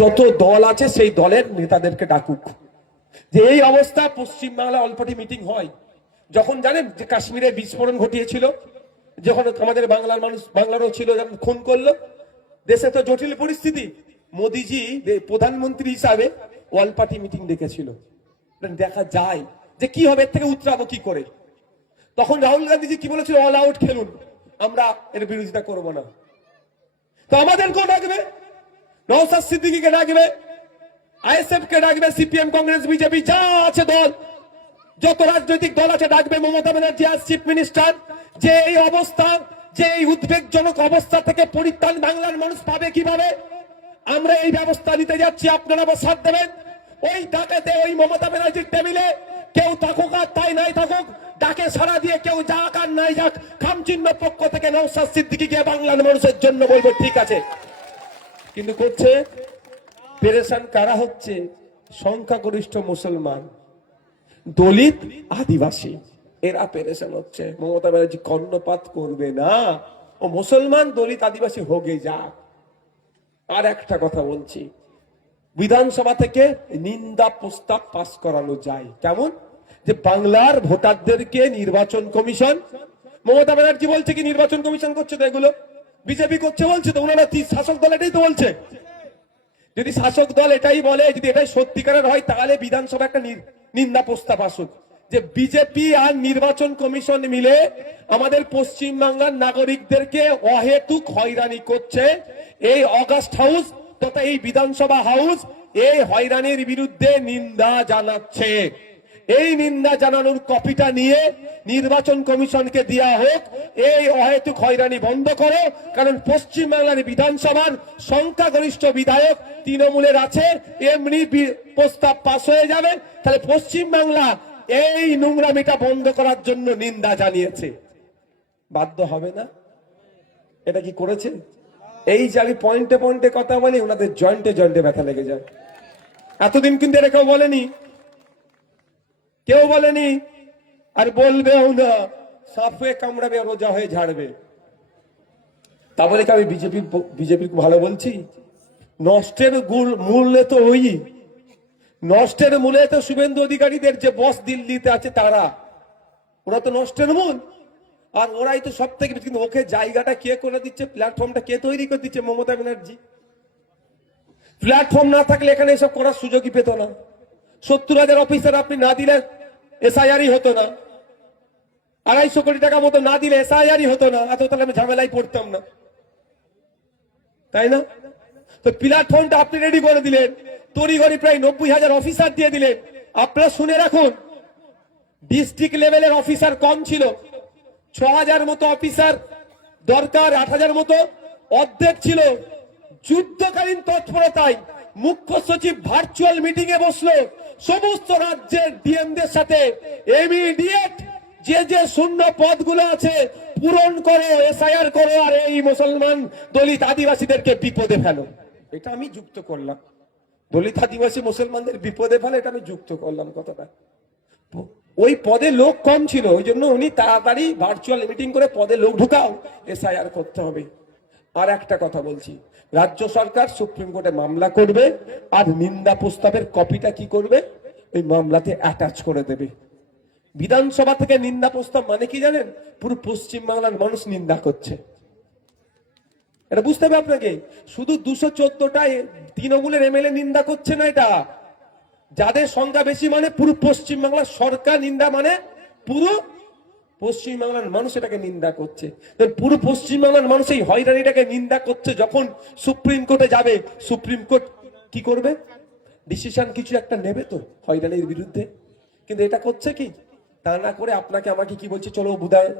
যত দল আছে সেই দলের নেতাদেরকে ডাকুক। যে এই অবস্থা পশ্চিমবাংলা অলপার্টি মিটিং হয় যখন জানেন যে কাশ্মীরে বিস্ফোরণ ঘটিয়েছিল, যখন আমাদের বাংলার মানুষ বাংলারও ছিল যখন খুন করলো, দেশে তো জটিল পরিস্থিতি, মোদিজি প্রধানমন্ত্রী হিসাবে অলপার্টি মিটিং ডেকেছিল। দেখা যায় যে কি হবে, এর থেকে উতরাবো কি করে। তখন রাহুল গান্ধীজি কি বলেছিল, অল আউট খেলুন, আমরা এর বিরোধিতা করব না। তো আমাদেরকেও ডাকবে, নওশাদ সিদ্দিকীকে ডাকবে, আইএসএফ কে ডাকবে, সিপিএম, কংগ্রেস, বিজেপি যা আছে দল, যত রাজনৈতিক দল আছে ডাকবে। মমতা ব্যানার্জি আজ চিফ মিনিস্টার, যে এই অবস্থা, যে এই উদ্বেগজনক অবস্থা থেকে পরিত্রাণ বাংলার মানুষ পাবে কিভাবে, আমরা এই ব্যবস্থা নিতে যাচ্ছি, আপনারা সাথ দেবেন। ওই ডাকাতে ওই মমতা ব্যানার্জির টেবিলে কেউ থাকুক আর তাই নাই থাকুক, ডাকে সারা দিয়ে কেউ যাক আর নাই যাক, খামচিহ্ন পক্ষ থেকে নওশাদ সিদ্দিকীকে বাংলার মানুষের জন্য বলবো ঠিক আছে। কিন্তু করছে পেরেশান কারা হচ্ছে? সংখ্যাগরিষ্ঠ মুসলমান, দলিত, আদিবাসী, এরা পেরেশান হচ্ছে। মমতা ব্যানার্জি কর্ণপাত করবে না, ও মুসলমান, দলিত, আদিবাসী হোগে যাক। আর একটা কথা বলছি, বিধানসভা থেকে নিন্দা প্রস্তাব পাস করানো যায় কেমন? যে বাংলার ভোটারদেরকে নির্বাচন কমিশন, মমতা ব্যানার্জি বলছে কি নির্বাচন কমিশন করছে তো, এগুলো বিজেপি করছে বলছে তো, ওনারা শাসক দল এটাই তো বলছে। যদি শাসক দল এটাই বলে, যদি এটাই সত্যিকারের হয়, তাহলে বিধানসভা একটা নিন্দা প্রস্তাব আসুক যে বিজেপি আর নির্বাচন কমিশন মিলে আমাদের পশ্চিমবাংলার নাগরিকদেরকে অহেতুক হয়রানি করছে। এই অগাস্ট হাউস তথা এই বিধানসভা হাউস এই হয়রানির বিরুদ্ধে নিন্দা জানাচ্ছে। এই নিন্দা জানানোর কপিটা নিয়ে নির্বাচন কমিশনকে দেওয়া হোক, এই অহেতুক হয়রানি বন্ধ করো। কারণ পশ্চিমবাংলার বিধানসভার সংখ্যাগরিষ্ঠ বিধায়ক তৃণমূলের আছে, এমনি প্রস্তাব পাস হয়ে যাবে। তাহলে পশ্চিমবাংলা এই নোংরামিটা বন্ধ করার জন্য নিন্দা জানিয়েছে, বাধ্য হবে না? এটা কি করেছে? এই যে আমি পয়েন্টে পয়েন্টে কথা বলি, ওনাদের জয়েন্টে জয়েন্টে ব্যথা লেগে যায়। এতদিন কিন্তু এটা কেউ বলেনি, কেউ বলেনি, আর বলবেও না। সাপে কামড়াবে, রোজা হয়ে ঝাড়বে। তা বলে কি আমি বিজেপির ভালো বলছি? নষ্টের মূলে তো ওই নষ্টের মূলে তো শুভেন্দু অধিকারীদের যে বস দিল্লিতে আছে তারা, ওরা তো নষ্টের মূল। আর ওরাই তো সব থেকে, কিন্তু ওকে জায়গাটা কে করে দিচ্ছে, প্ল্যাটফর্মটা কে তৈরি করে দিচ্ছে? মমতা ব্যানার্জি। প্ল্যাটফর্ম না থাকলে এখানে এসব করার সুযোগই পেত না। 70,000 অফিসার আপনি না দিলে এসআইআরই হতো না, 250 কোটি টাকা মতো না দিলে এসআইআরই হতো না, এত তাহলে আমি ঝামেলায় পড়তাম না, তাই না? তো প্ল্যাটফর্মটা আপনি রেডি করে দিলেন, তড়িঘড়ি প্রায় 90,000 অফিসার দিয়ে দিলেন। আপনারা শুনে রাখুন, ডিস্ট্রিক্ট লেভেলের অফিসার কম ছিল, 6,000 মতো অফিসার দরকার, 8,000 মতো অর্ধেক ছিল। যুদ্ধকালীন তৎপরতায় মুখ্য সচিব ভার্চুয়াল মিটিং এ বসলো, সমস্ত রাজ্যের ডিএমদের সাথে ইমিডিয়েট যে যে শূন্য পদগুলো আছে পূরণ করো, এসআইআর করো, আর এই মুসলমান, দলিত, আদিবাসীদেরকে বিপদে ফেলো। এটা আমি যুক্ত করলাম, দলিত, আদিবাসী, মুসলমানদের বিপদে ফেলে, এটা আমি যুক্ত করলাম কথাটা। ওই পদে লোক কম ছিল, ওই জন্য উনি তাড়াতাড়ি ভার্চুয়াল মিটিং করে পদে লোক ঢুকাও, এসআইআর করতে হবে। আর একটা কথা বলছি, রাজ্য সরকার সুপ্রিম কোর্টে মামলা করবে, আর নিন্দা প্রস্তাবের কপিটা কি করবে, ওই মামলাতে অ্যাটাচ করে দেবে। বিধানসভা থেকে নিন্দা প্রস্তাব মানে কি জানেন? পুরো পশ্চিমবাংলার মানুষ নিন্দা করছে, এটা বুঝতে হবে আপনাকে। শুধু 214টায় তৃণমূলের এমএলএ নিন্দা করছে না, এটা যাদের সংখ্যা বেশি, মানে পুরো পশ্চিমবাংলার সরকার নিন্দা, মানে পুরো পশ্চিমবাংলার মানুষ এটাকে নিন্দা করছে। পুরো পশ্চিমবাংলার মানুষ এই হয়রানিটাকে নিন্দা করছে। যখন সুপ্রিম কোর্টে যাবে, সুপ্রিম কোর্ট কি করবে? ডিসিশন কিছু একটা নেবে তো হয়রানির বিরুদ্ধে। কিন্তু এটা করছে কি? তা না করে আপনাকে আমাকে কি বলছে, চলো বুধায়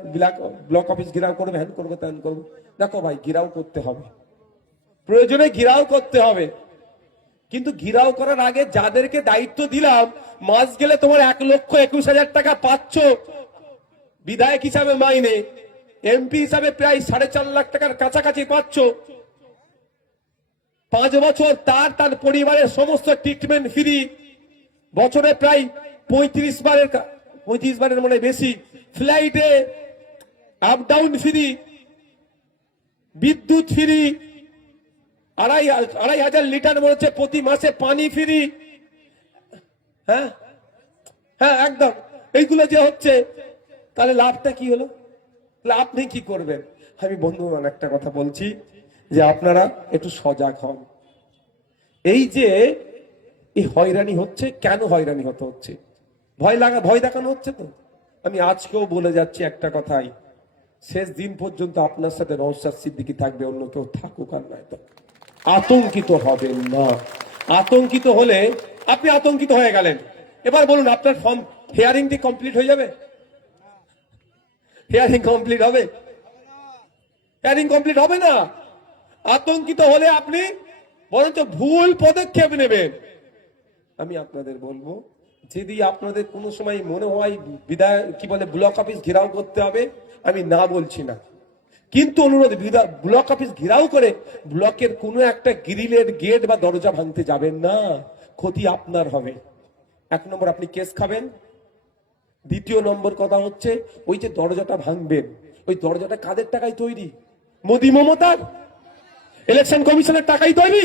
ব্লক অফিস ঘেরাও করবে, হ্যান করবো, ত্যান করবো। দেখো ভাই, ঘেরাও করতে হবে, প্রয়োজনে ঘেরাও করতে হবে, কিন্তু ঘেরাও করার আগে যাদেরকে দায়িত্ব দিলাম, মাস গেলে তোমার 1,21,000 টাকা পাচ্ছ বিধায়ক হিসাবে মাইনে, এমপি হিসাবে প্রায় 4.5 লাখ টাকার কাছাকাছি পাচ্ছ, 5 বছর তার পরিবারের সমস্ত ট্রিটমেন্ট ফ্রি, বছরে প্রায় 35 বারের মানে বেশি, ফ্লাইটে আপ ডাউন ফ্রি, বিদ্যুৎ ফ্রি, আড়াই হাজার লিটার মনে হচ্ছে প্রতি মাসে পানি ফ্রি। হ্যাঁ হ্যাঁ একদম, এইগুলো যে হচ্ছে, তাহলে লাভটা কি হলো? তাহলে আপনি কি করবেন? আমি বন্ধুগণ একটা কথা বলছি, যে আপনারা একটু সজাগ হন। এই যে এই হয়রানি হচ্ছে, কেন হয়রানি হচ্ছে? ভয় দেখানো হচ্ছে তো। আমি আজকেও বলে যাচ্ছি একটা কথাই, শেষ দিন পর্যন্ত আপনার সাথে নওশাদ সিদ্দিকী থাকবে, অন্য কেউ থাকুক আর নয় তো। আতঙ্কিত হবেন না। আতঙ্কিত হলে আপনি আতঙ্কিত হয়ে গেলেন, এবার বলুন আপনার ফর্ম হিয়ারিংটি কমপ্লিট হয়ে যাবে? হিয়ারিং কমপ্লিট হবে? হিয়ারিং কমপ্লিট হবে না। আতঙ্কিত হলে আপনি বরঞ্চ ভুল পদক্ষেপ নেবেন। আমি আপনাদের বলবো, যদি আপনাদের কোনো সময় মনে হয় ব্লক অফিস ঘেরাও করতে হবে, আমি না বলছি না, কিন্তু অনুরোধ, ব্লক অফিস ঘেরাও করে ব্লকের কোনো একটা গ্রিলের গেট বা দরজা ভাঙতে যাবেন না, ক্ষতি আপনার হবে। 1 নম্বর আপনি কেস খাবেন। 2 নম্বর কথা হচ্ছে, ওই যে দরজাটা ভাঙবেন, ওই দরজাটা কাদের টাকায় তৈরি? মোদি মমতার ইলেকশন কমিশনের টাকাই তৈরি?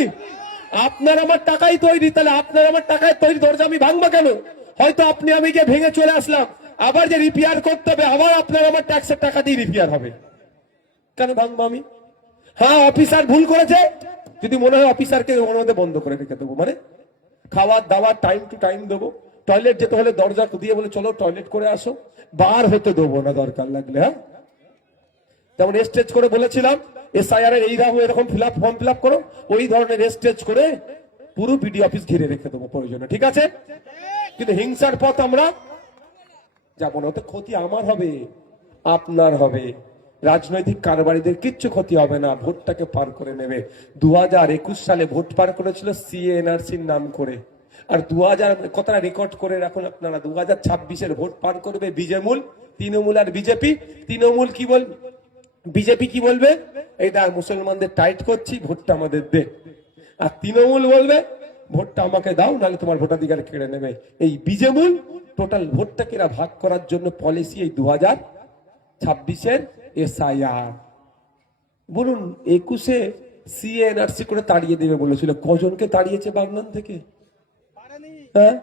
আপনার আমার টাকাই তৈরি। তাহলে আপনার আমার টাকায় তৈরি দরজা আমি ভাঙবো কেন? হয়তো আপনি আমি গিয়ে ভেঙে চলে আসলাম, আবার যে রিপেয়ার করতে হবে, আবার আপনার আমার ট্যাক্সের টাকা দিয়ে রিপেয়ার হবে, কেন ভাঙবো আমি? হ্যাঁ, অফিসার ভুল করেছে, যদি মনে হয় অফিসারকে ওর মধ্যে বন্ধ করে রেখে দেবো, মানে খাওয়ার দাওয়ার টাইম টু টাইম দেবো। টয়লেট যেতে হলে দরজা দিয়ে বলে চলো টয়লেট করে আসো, বার হতে দেবো না দরকার লাগলে। হ্যাঁ, যেমন স্টেজ করে বলেছিলাম এসআইআর এর এরকম ফর্ম ফিল আপ করো, ওই ধরনের স্টেজ করে পুরো বিডি অফিস ঘিরে রেখে দেবো প্রয়োজনে, ঠিক আছে? কিন্তু হিংসার পথ আমরা যাবো না। ওতে ক্ষতি আমার হবে, আপনার হবে, রাজনৈতিক কারবারিদের কিচ্ছু ক্ষতি হবে না, ভোটটাকে পার করে নেবে। 2021 সালে ভোট পার করেছিল সিএনআরসির নাম করে, আর 2000 কথাটা রেকর্ড করে রাখুন আপনারা, 2026-এর ভোট পার করবে বিজেমূল, তৃণমূল আর বিজেপি। তৃণমূল কি বল, বিজেপি কি বলবে? এটা মুসলমানদের টাইট করছি, ভোটটা আমাদের দে। আর তৃণমূল বলবে ভোটটা আমাকে দাও, নাহলে তোমার ভোটাধিকার কেড়ে নেবে। এই বিজেমূল টোটাল ভোটটাকে এরা ভাগ করার জন্য পলিসি এই 2026-এর এসআইআর। বলুন 21-এ সিএনআরসি করে তাড়িয়ে দেবে বলেছিল, কজনকে তাড়িয়েছে বাগনান থেকে? হ্যাঁ,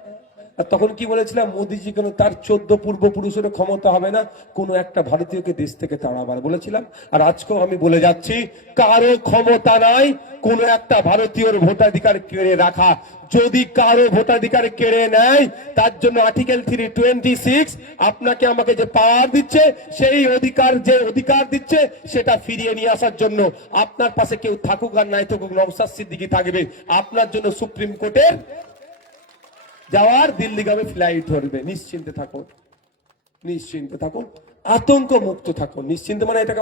আর তখন কি বলেছিলাম, মোদীজি কেন তার 14 পূর্বপুরুষের ক্ষমতা হবে না কোন একটা ভারতীয়কে দেশ থেকে তাড়াবার, বলেছিলাম। আর আজকেও আমি বলে যাচ্ছি, কারো ক্ষমতা নাই কোন একটা ভারতীয়র ভোটাধিকার কেড়ে রাখা। যদি কারো ভোটাধিকার কেড়ে নেয়, তার জন্য আর্টিকেল 326 আপনাকে আমাকে যে পাওয়ার দিচ্ছে, সেই অধিকার দিচ্ছে, সেটা ফিরিয়ে নিয়ে আসার জন্য আপনার পাশে কেউ থাকুক আর নাই থাকুক, নওশাদ সিদ্দিকী থাকবে আপনার জন্য সুপ্রিম কোর্টের যাওয়ার, দিল্লিগামী ফ্লাইট ধরবে। নিশ্চিন্তে থাকুন, নিশ্চিন্তে থাকুন, আতঙ্ক মুক্ত থাকুন। নিশ্চিন্তে মানে এটাকে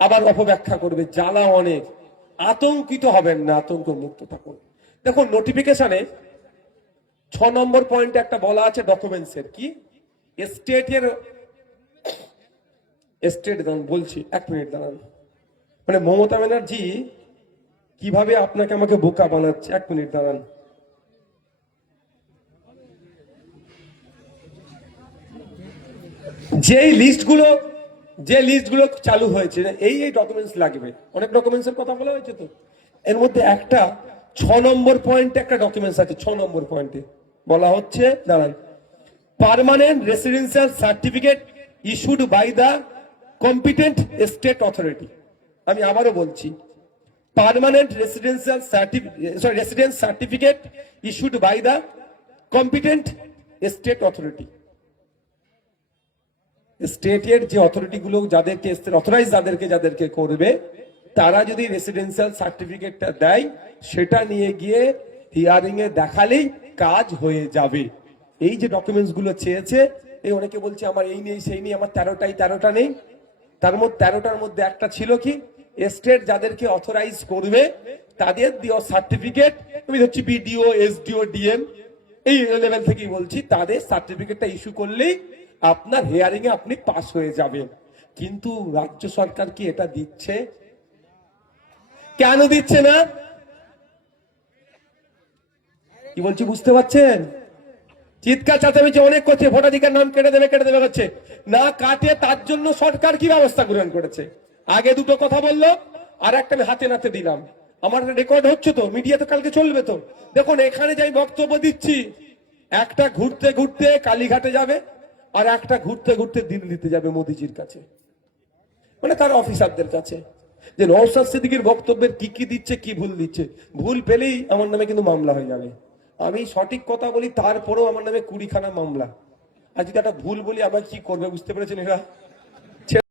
আবার অপব্যাখ্যা করবে, জ্বালা অনেক। আতঙ্কিত হবেন না, আতঙ্ক মুক্ত থাকুন। দেখুন নোটিফিকেশনে 6 নম্বর পয়েন্টে একটা বলা আছে ডকুমেন্টসের, কি স্টেট বলছি, 1 মিনিট দাঁড়ান। মানে মমতা ব্যানার্জি কিভাবে আপনাকে আমাকে বোকা বানাচ্ছে, 1 মিনিট দাঁড়ান। যে লিস্টগুলো চালু হয়েছে, এই ডকুমেন্টস লাগবে, অনেক ডকুমেন্টসের কথা বলা হয়েছে তো, এর মধ্যে একটা 6 নম্বর পয়েন্টে একটা ডকুমেন্টস আছে। 6 নম্বর পয়েন্টে বলা হচ্ছে, দাঁড়ান, permanent residential certificate issued by the competent state authority. আমি আবারও বলছি, permanent residence certificate issued by the competent state authority. স্টেটের যে অথরিটি গুলো যাদেরকে অথরাইজ যাদেরকে করবে, তারা যদি রেসিডেন্সিয়াল সার্টিফিকেটটা দেয়, সেটা নিয়ে গিয়ে হিয়ারিং এ দেখালেই কাজ হয়ে যাবে। এই যে ডকুমেন্টস গুলো চেয়েছে, এই অনেকে বলছে আমার এই নেই সেই নেই, আমার 13টা নেই। তার মধ্যে 13টার মধ্যে একটা ছিল কি, স্টেট যাদেরকে অথরাইজ করবে তাদের দেওয়া সার্টিফিকেট, আমি ধরছি বিডিও, এসডিও, ডিএম, এই লেভেল থেকেই বলছি, তাদের সার্টিফিকেটটা ইস্যু করলেই আপনার হিয়ারিং এ আপনি পাস হয়ে যাবেন। কিন্তু রাজ্য সরকার কি এটা দিচ্ছে? কেন দিচ্ছে না? কি বলছি বুঝতে পারছেন? চিৎকার চাচামেচি অনেক করছে, ভোটাধিকার নাম কেটে দেবে হচ্ছে না, কাটে। তার জন্য সরকার কি ব্যবস্থা গ্রহণ করেছে? আগে দুটো কথা বললো, আর একটা আমি হাতে নাতে দিলাম। আমার রেকর্ড হচ্ছে তো, মিডিয়াতে কালকে চলবে তো। দেখুন এখানে যাই বক্তব্য দিচ্ছি, একটা ঘুরতে ঘুরতে কালীঘাটে যাবে, আর একটা ঘুরতে ঘুরতে দিল্লিতে যাবে মোদিজির কাছে, মানে তার অফিসারদের কাছে, যে নওশাদ সিদ্দিকীর বক্তব্যের কি কি দিচ্ছে, কি ভুল দিচ্ছে। ভুল পেলেই আমার নামে কিন্তু মামলা হয়ে যাবে। আমি সঠিক কথা বলি, তারপরেও আমার নামে 20খানা মামলা। আর যদি একটা ভুল বলি, আবার কি করবে বুঝতে পেরেছেন এরা?